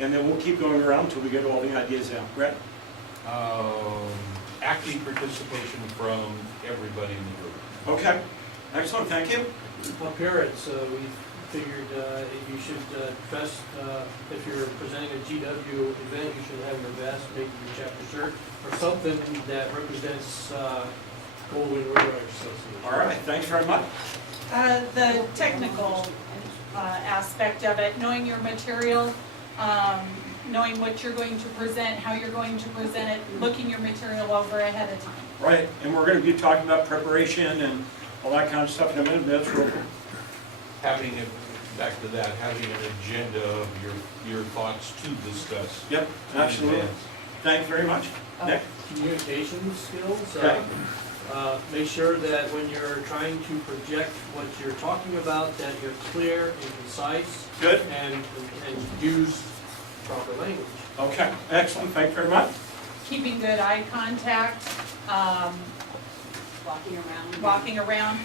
and then we'll keep going around until we get all the ideas out. Brett? Active participation from everybody in the group. Okay, excellent, thank you. Well, parents, we figured you should dress, if you're presenting a GW event, you should have your vest, maybe your chapter shirt, or something that represents Goldwyn River Association. All right, thanks very much. The technical aspect of it, knowing your material, knowing what you're going to present, how you're going to present it, looking your material over ahead of time. Right, and we're going to be talking about preparation and all that kind of stuff in a minute. That's real cool. Having it, back to that, having an agenda of your thoughts to discuss. Yep, absolutely. Thanks very much. Nick? Communication skills. Okay. Make sure that when you're trying to project what you're talking about, that you're clear and concise. Good. And use proper language. Okay, excellent, thank you very much. Keeping good eye contact, walking around.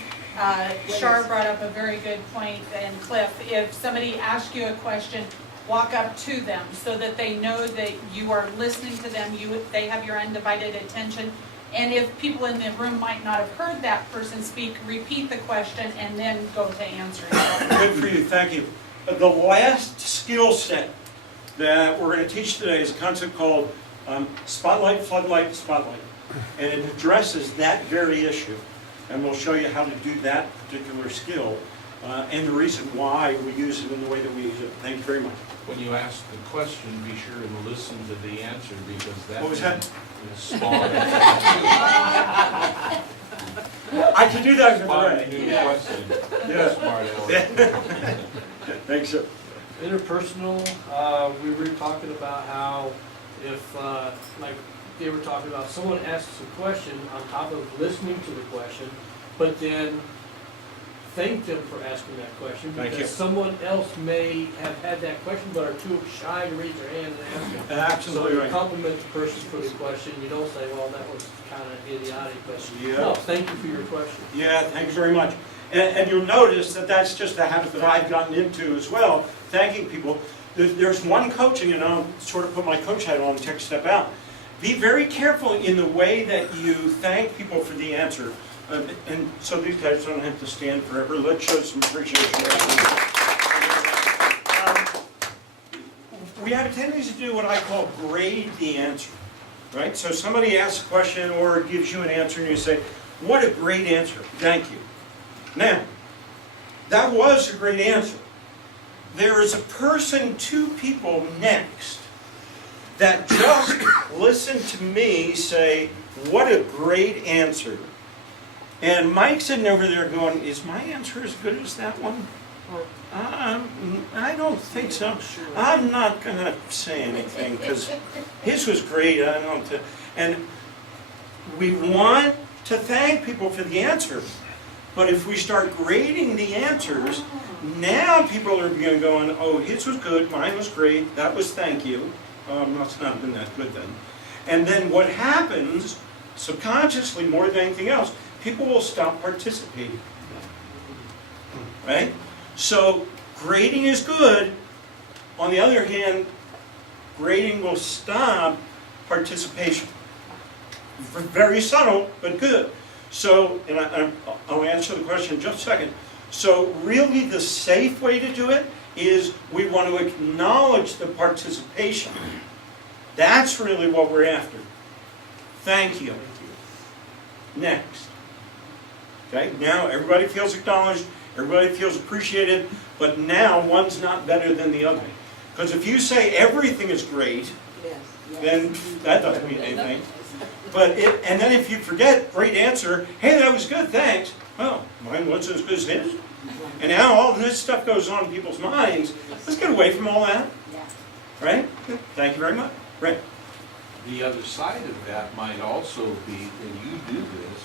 Shar brought up a very good point, and Cliff, if somebody asks you a question, walk up to them so that they know that you are listening to them, they have your undivided attention. And if people in the room might not have heard that person speak, repeat the question and then go to answering. Good for you, thank you. The last skill set that we're going to teach today is a concept called spotlight, floodlight, spotlight. And it addresses that very issue. And we'll show you how to do that particular skill and the reason why we use it in the way that we use it. Thank you very much. When you ask the question, be sure to listen to the answer, because that What was that? is smart. I can do that with the Smart right. new question. Yeah. Smart aleck. Thanks, sir. Interpersonal, we were talking about how if, like they were talking about, someone asks a question on top of listening to the question, but then thank them for asking that question, Thank you. because someone else may have had that question but are too shy to raise their hand and ask it. Absolutely So you right. compliment the person for the question. You don't say, well, that was kind of idiotic, but Yeah. no, thank you for your question. Yeah, thanks very much. And you'll notice that that's just a habit that I've gotten into as well, thanking people. There's one coaching, and I'll sort of put my coach hat on and take a step out. Be very careful in the way that you thank people for the answer. And so these guys don't have to stand forever. Let's show some appreciation. We have a tendency to do what I call grade the answer, right? So somebody asks a question or gives you an answer and you say, what a great answer, thank you. Now, that was a great answer. There is a person, two people next, that just listened to me say, what a great answer. And Mike's sitting over there going, is my answer as good as that one? Or, I don't think so. I'm not going to say anything because his was great. I don't know. And we want to thank people for the answer. But if we start grading the answers, now people are going, oh, his was good, mine was great, that was thank you. Must not have been that good then. And then what happens, subconsciously more than anything else, people will stop participating. Right? So grading is good. On the other hand, grading will stop participation. Very subtle, but good. So, and I'll answer the question in just a second. So really the safe way to do it is we want to acknowledge the participation. That's really what we're after. Thank you. Next. Okay, now everybody feels acknowledged, everybody feels appreciated, but now one's not better than the other. Because if you say everything is great, then that doesn't mean anything. And then if you forget, great answer, hey, that was good, thanks. Well, mine wasn't as good as his. And now all this stuff goes on in people's minds. Let's get away from all that. Right? Thank you very much. Right. The other side of that might also be, when you do this,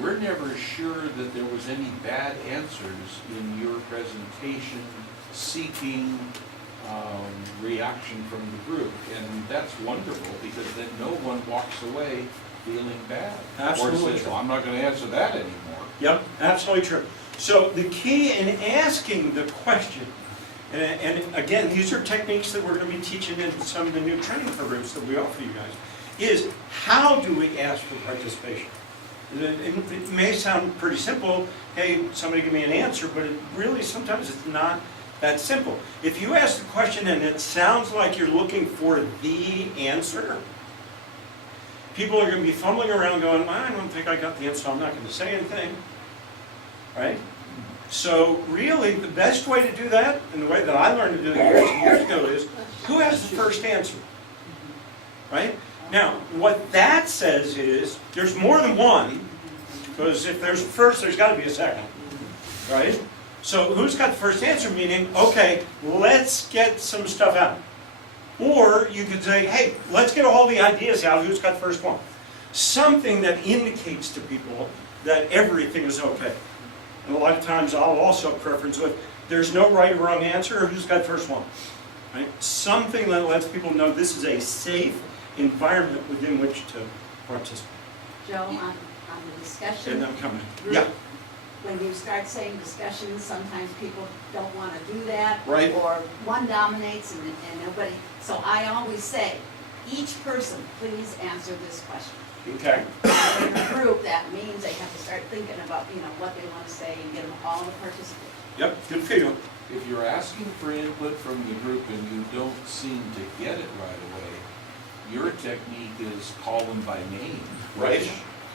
we're never sure that there was any bad answers in your presentation seeking reaction from the group. And that's wonderful, because then no one walks away feeling bad. Absolutely Or says, true. well, I'm not going to answer that anymore. Yep, absolutely true. So the key in asking the question, And again, these are techniques that we're going to be teaching in some of the new training programs that we offer you guys, is how do we ask for participation? It may sound pretty simple, hey, somebody give me an answer, but it really sometimes it's not that simple. If you ask the question and it sounds like you're looking for the answer, people are going to be fumbling around going, I don't think I got the answer, so I'm not going to say anything. Right? So really, the best way to do that, and the way that I learned to do it years and years ago, is who has the first answer? Right? Now, what that says is, there's more than one, because if there's a first, there's got to be a second. Right? So who's got the first answer, meaning, okay, let's get some stuff out. Or you could say, hey, let's get all the ideas out, who's got the first one? Something that indicates to people that everything is okay. And a lot of times I'll also preference with, there's no right or wrong answer, or who's got the first one? Right? Something that lets people know this is a safe environment within which to participate. Joe, on the discussion. And I'm coming. group, Yeah. When you start saying discussions, sometimes people don't want to do that. Right. Or one dominates and nobody. So I always say, each person, please answer this question. Okay. In a group, that means they have to start thinking about, what they want to say and get them all to participate. Yep, good feel. If you're asking for input from the group and you don't seem to get it right away, your technique is call them by name. Right. Which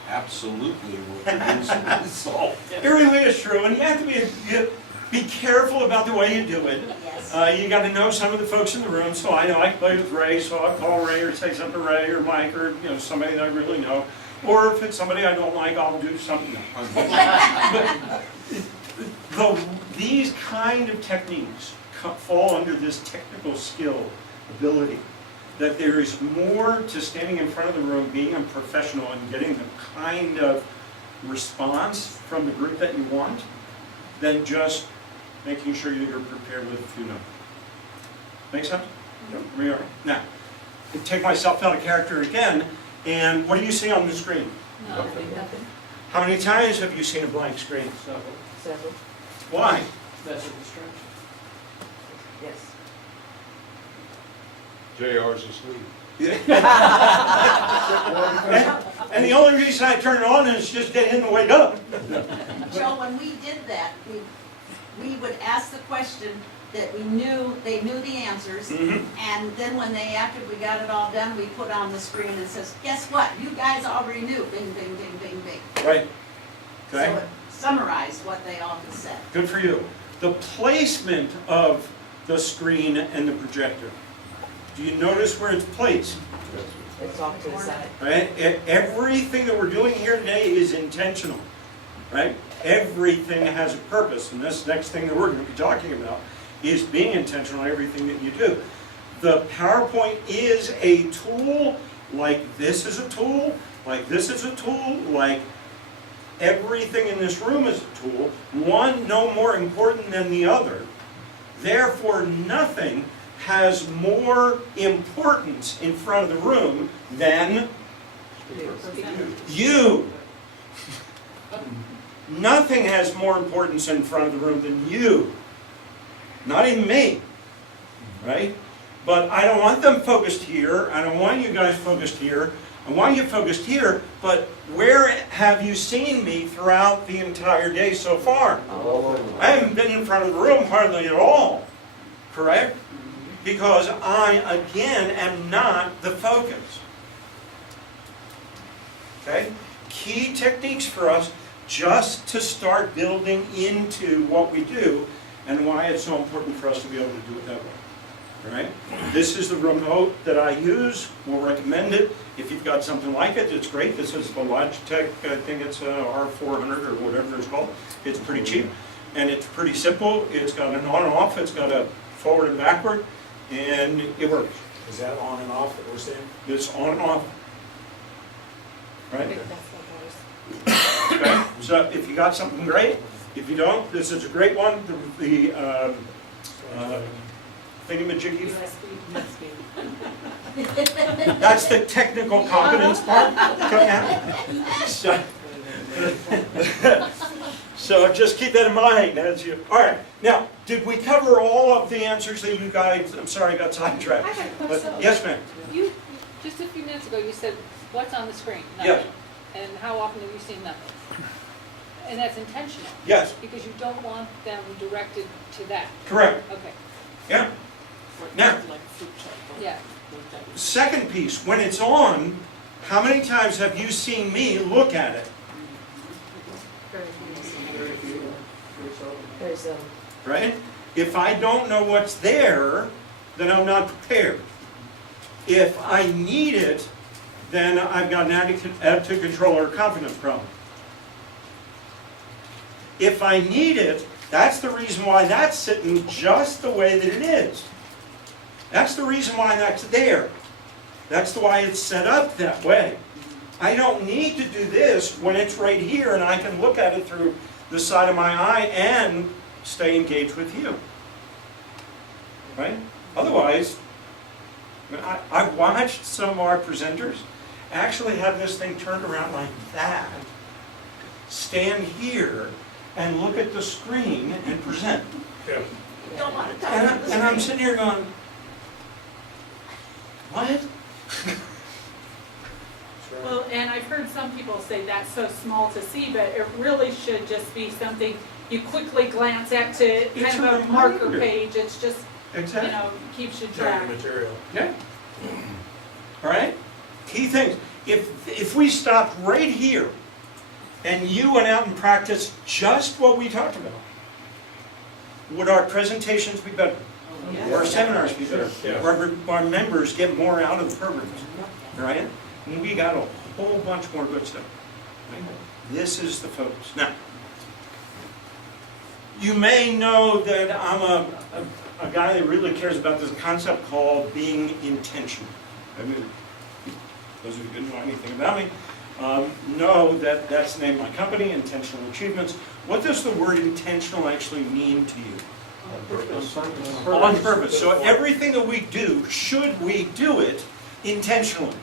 absolutely will produce a result. It really is true, and you have to be careful about the way you do it. Yes. You got to know some of the folks in the room, so I know I play with Ray, so I'll call Ray or say something to Ray or Mike or somebody that I really know. Or if it's somebody I don't like, I'll do something. But these kind of techniques fall under this technical skill, ability, that there is more to standing in front of the room, being a professional, and getting the kind of response from the group that you want, than just making sure you're prepared with a few numbers. Make sense? Yep. We are. Now, to take myself out of character again, and what do you see on the screen? Nothing. How many times have you seen a blank screen? Several. Why? That's a distraction. Yes. JR's asleep. And the only reason I turn it on is just get him to wake up. Joe, when we did that, we would ask the question that they knew the answers, and then when after we got it all done, we put on the screen and says, guess what? You guys already knew. Bing, bing, bing, bing, bing. Right. So Okay. it summarized what they all just said. Good for you. The placement of the screen and the projector. Do you notice where it's placed? It's off to the side. Right? Everything that we're doing here today is intentional. Right? Everything has a purpose. And this next thing that we're going to be talking about is being intentional in everything that you do. The PowerPoint is a tool, like this is a tool, like this is a tool, like everything in this room is a tool. One no more important than the other. Therefore, nothing has more importance in front of the room than you. Nothing has more importance in front of the room than you. Not even me. Right? But I don't want them focused here. I don't want you guys focused here. I want you focused here. But where have you seen me throughout the entire day so far? I haven't been in front of the room hardly at all. Correct? Because I, again, am not the focus. Okay? Key techniques for us just to start building into what we do and why it's so important for us to be able to do it that way. All right? This is the remote that I use. We'll recommend it. If you've got something like it, it's great. This is the Logitech, I think it's R400 or whatever it's called. It's pretty cheap. And it's pretty simple. It's got an on and off. It's got a forward and backward. And it works. Is that on and off that we're saying? It's on and off. Right? That's what I was. Okay? So if you got something great, if you don't, this is a great one. The thingamajiggy. That's the technical competence part. So So just keep that in mind as you, all right. Now, did we cover all of the answers that you guys, I'm sorry, I got sidetracked. I have a But- question. Yes, ma'am. You, just a few minutes ago, you said, what's on the screen? Yes. Nothing. And how often have you seen nothing? And that's intentional, Yes, because you don't want them directed to that. correct. Okay, Yeah. Now, yeah. second piece, when it's on, how many times have you seen me look at it? There's a, Right? If I don't know what's there, then I'm not prepared. If I need it, then I've got an attitude control or confidence problem. If I need it, that's the reason why that's sitting just the way that it is. That's the reason why that's there. That's why it's set up that way. I don't need to do this when it's right here and I can look at it through the side of my eye and stay engaged with you. Right? Otherwise, I watched some of our presenters actually have this thing turned around like that, stand here and look at the screen and present. Yeah. Don't want to touch And, the and I'm screen. sitting here going, what? Well, and I've heard some people say that's so small to see, but it really should just be something you quickly glance at to It's kind a of a marker reminder. page. It's just, you Exactly. know, keeps you Track track. material. Yeah. All right? Key things. If we stopped right here and you went out and practiced just what we talked about, would our presentations be better? Would our seminars be better? Yeah. Would our members get more out of the programs? Right? And we got a whole bunch more good stuff. Right? This is the focus. Now, you may know that I'm a guy that really cares about this concept called being intentional. I mean, those of you who didn't know anything about me know that that's the name of my company, Intentional Achievements. What does the word intentional actually mean to you? On purpose. So everything that we do, should we do it intentionally?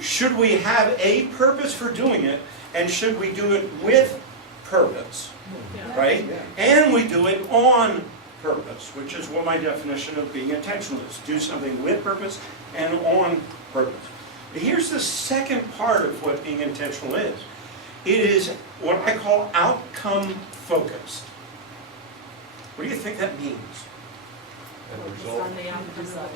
Should we have a purpose for doing it, and should we do it with purpose? Yeah. Right? And we do it on purpose, which is what my definition of being intentional is. Do something with purpose and on purpose. But here's the second part of what being intentional is. It is what I call outcome focused. What do you think that means? on the outcome side.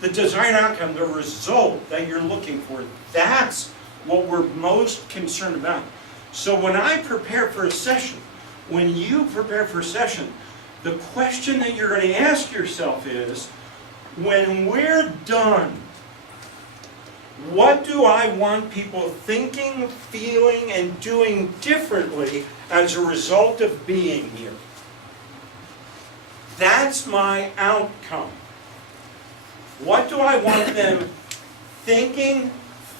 The desired outcome, the result that you're looking for, that's what we're most concerned about. So when I prepare for a session, when you prepare for a session, the question that you're going to ask yourself is, when we're done, what do I want people thinking, feeling, and doing differently as a result of being here? That's my outcome. What do I want them thinking,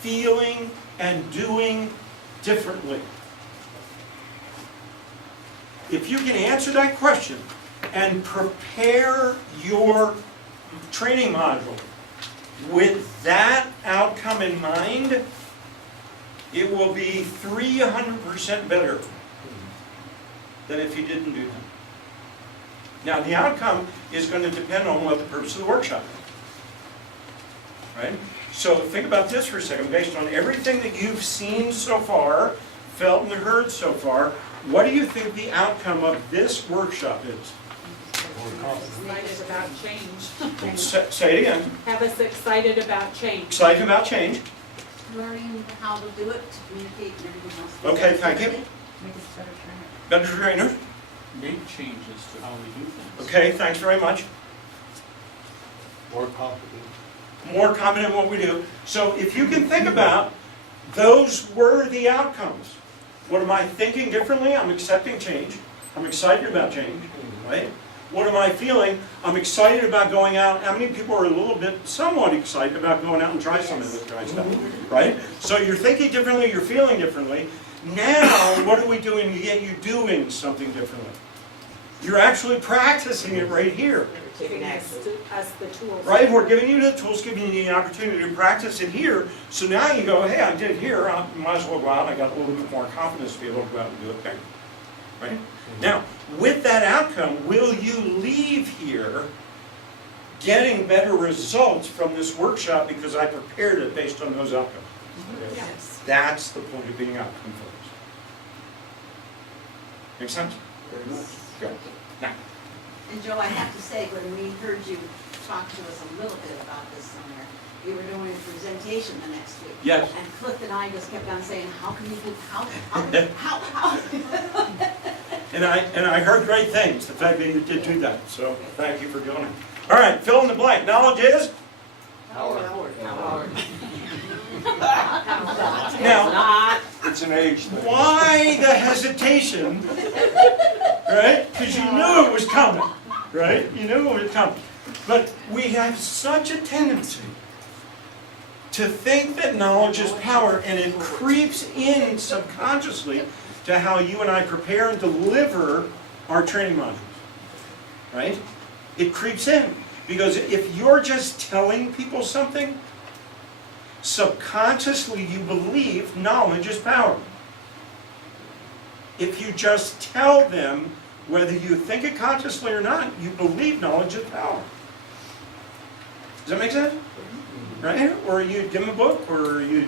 feeling, and doing differently? If you can answer that question and prepare your training module with that outcome in mind, it will be 300% better than if you didn't do that. Now, the outcome is going to depend on what the purpose of the workshop is. Right? So think about this for a second. Based on everything that you've seen so far, felt and heard so far, what do you think the outcome of this workshop is? Excited about change. Say it again. Have us excited about change. Excited about change. Learning how to do it, to communicate and everything else. Okay, thank you. Make us better trainers. Better trainers. Make changes to how we do things. Okay, thanks very much. More complicated. More confident in what we do. So if you can think about, those were the outcomes. What am I thinking differently? I'm accepting change. I'm excited about change, right? What am I feeling? I'm excited about going out. How many people are a little bit, somewhat excited about going out and try some of this dry stuff, right? So you're thinking differently, you're feeling differently. Now, what are we doing to get you doing something differently? You're actually practicing it right here. Taking Giving action. us the tools. Right, we're giving you the tools, giving you the opportunity to practice it here. So now you go, hey, I did it here, I might as well go out. I got a little bit more confidence to be able to go out and do it there. right? Now, with that outcome, will you leave here getting better results from this workshop because I prepared it based on those outcomes? Yes. That's the point of being outcome focused. Make sense? Good. Now, And Joe, I have to say, when we heard you talk to us a little bit about this somewhere, we were doing a presentation the next week. yes, And Cliff and I just kept on saying, how can you do, how? and I heard great things, the fact that you did do that, so thank you for doing it. All right, fill in the blank. Knowledge is? Now, It's an age thing. why the hesitation, right? Because you knew it was coming, right? You knew it was coming. But we have such a tendency to think that knowledge is power, and it creeps in subconsciously to how you and I prepare and deliver our training modules, right? It creeps in. Because if you're just telling people something, subconsciously you believe knowledge is power. If you just tell them, whether you think it consciously or not, you believe knowledge is power. Does that make sense? Right? Or you give them a book, or you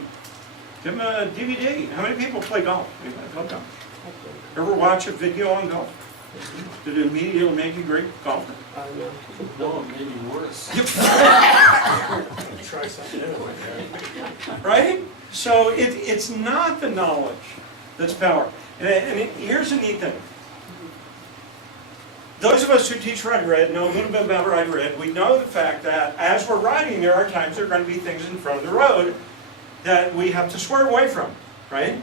give them a DVD. How many people play golf? Anybody play golf? Ever watch a video on golf? Did it immediately make you a great golfer? No, maybe worse. Try something new. Right? So it's not the knowledge that's power. And here's the neat thing. Those of us who teach write read know a little bit about write read. We know the fact that as we're writing, there are times there are going to be things in front of the road that we have to swerve away from, right?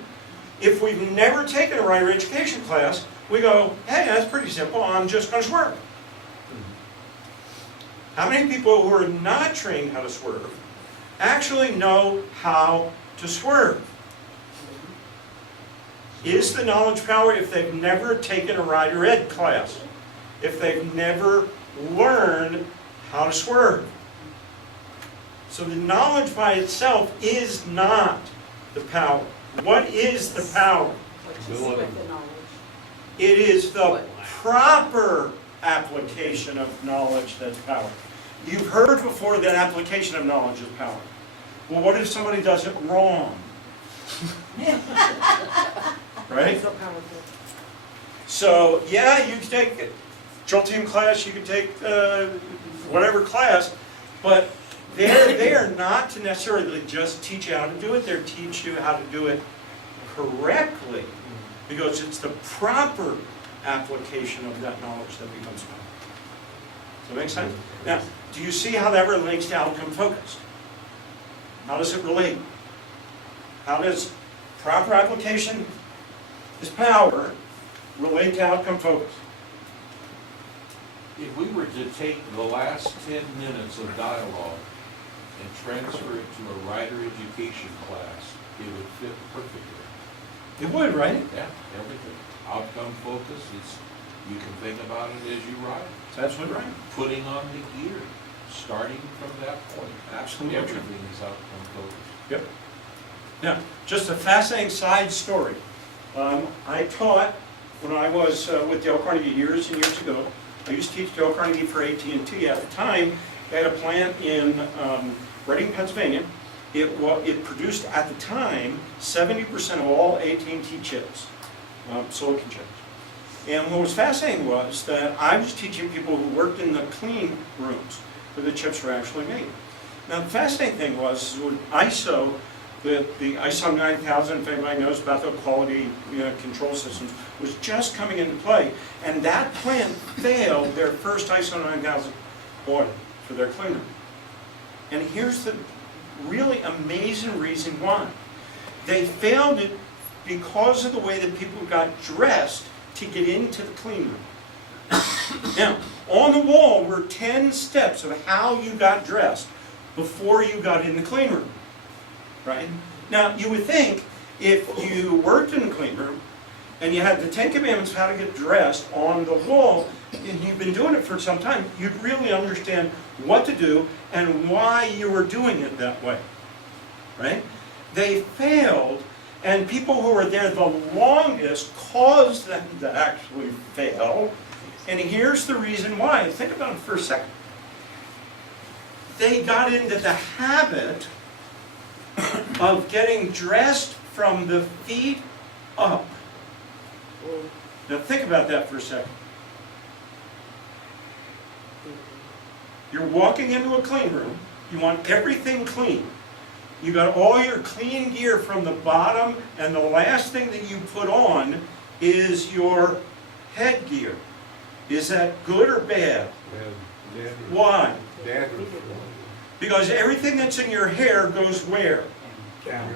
If we've never taken a writer education class, we go, hey, that's pretty simple, I'm just going to swerve. How many people who are not trained how to swerve actually know how to swerve? Is the knowledge power if they've never taken a writer ed class? If they've never learned how to swerve? So the knowledge by itself is not the power. What is the power? It is the proper application of knowledge that's power. You've heard before that application of knowledge is power. Well, what if somebody does it wrong? Right? So, yeah, you can take a drill team class, you can take whatever class, but they're there not to necessarily just teach you how to do it, they're teach you how to do it correctly, because it's the proper application of that knowledge that becomes power. Does that make sense? Now, do you see how that relates to outcome focused? How does it relate? How does proper application is power relate to outcome focused? If we were to take the last 10 minutes of dialogue and transfer it to a writer education class, it would fit perfectly. It would, right? Yeah, everything. Outcome focus, it's, you can think about it as you write. That's what right. Putting on the gear, starting from that point. Absolutely. Everything is outcome focused. Yep. Now, just a fascinating side story. I taught when I was with Dale Carnegie years and years ago. I used to teach Dale Carnegie for AT&T. At the time, they had a plant in Reading, Pennsylvania. It produced, at the time, 70% of all AT&T chips, silicon chips. And what was fascinating was that I was teaching people who worked in the clean rooms where the chips were actually made. Now, the fascinating thing was when ISO, the ISO 9000, if anybody knows about the quality control systems, was just coming into play. And that plant failed their first ISO 9000 audit for their clean room. And here's the really amazing reason why. They failed it because of the way that people got dressed to get into the clean room. Now, on the wall were 10 steps of how you got dressed before you got in the clean room. Right? Now, you would think if you worked in the clean room and you had the 10 Commandments of how to get dressed on the wall, and you've been doing it for some time, you'd really understand what to do and why you were doing it that way. Right? They failed And people who were there the longest caused them to actually fail. And here's the reason why. Think about it for a second. They got into the habit of getting dressed from the feet up. Now think about that for a second. You're walking into a clean room. You want everything clean. You got all your clean gear from the bottom, and the last thing that you put on is your headgear. Is that good or bad? Why? Because everything that's in your hair goes where?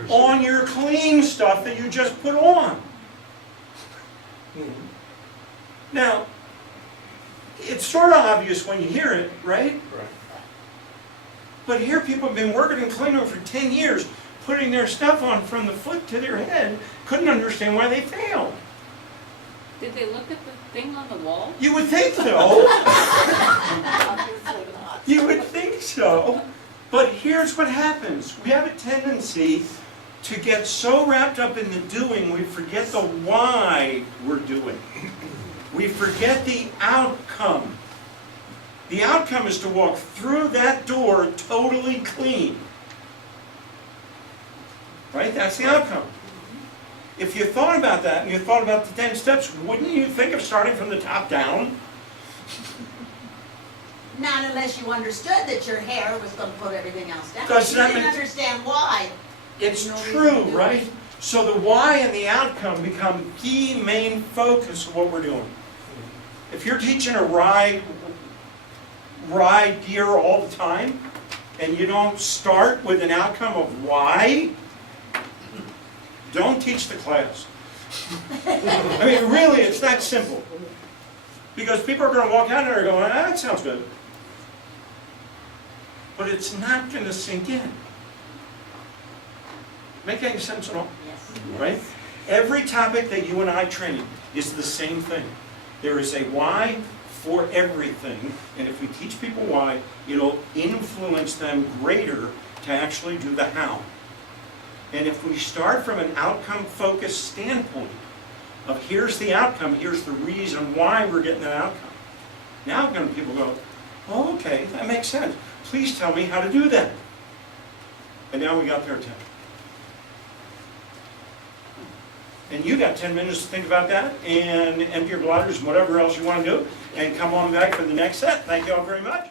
On your clean stuff that you just put on. Now, it's sort of obvious when you hear it, right? But here people have been working in clean room for 10 years, putting their stuff on from the foot to their head, couldn't understand why they failed. Did they look at the thing on the wall? You would think so. You would think so. But here's what happens. We have a tendency to get so wrapped up in the doing, we forget the why we're doing. We forget the outcome. The outcome is to walk through that door totally clean. Right? That's the outcome. If you thought about that and you thought about the 10 steps, wouldn't you think of starting from the top down? Not unless you understood that your hair was going to put everything else down. Does You that didn't make- understand why. It's There's no reason true, to do it. right? So the why and the outcome become the main focus of what we're doing. If you're teaching a ride gear all the time, and you don't start with an outcome of why, don't teach the class. I mean, really, it's that simple. Because people are going to walk out there and go, ah, that sounds good. But it's not going to sink in. Make any sense at all? Yes. Right? Every topic that you and I train is the same thing. There is a why for everything, and if we teach people why, it'll influence them greater to actually do the how. And if we start from an outcome-focused standpoint of here's the outcome, here's the reason why we're getting that outcome, now going to people go, oh, okay, that makes sense. Please tell me how to do that. And now we got their attention. And you got 10 minutes to think about that and empty your bladders and whatever else you want to do and come on back for the next set. Thank you all very much.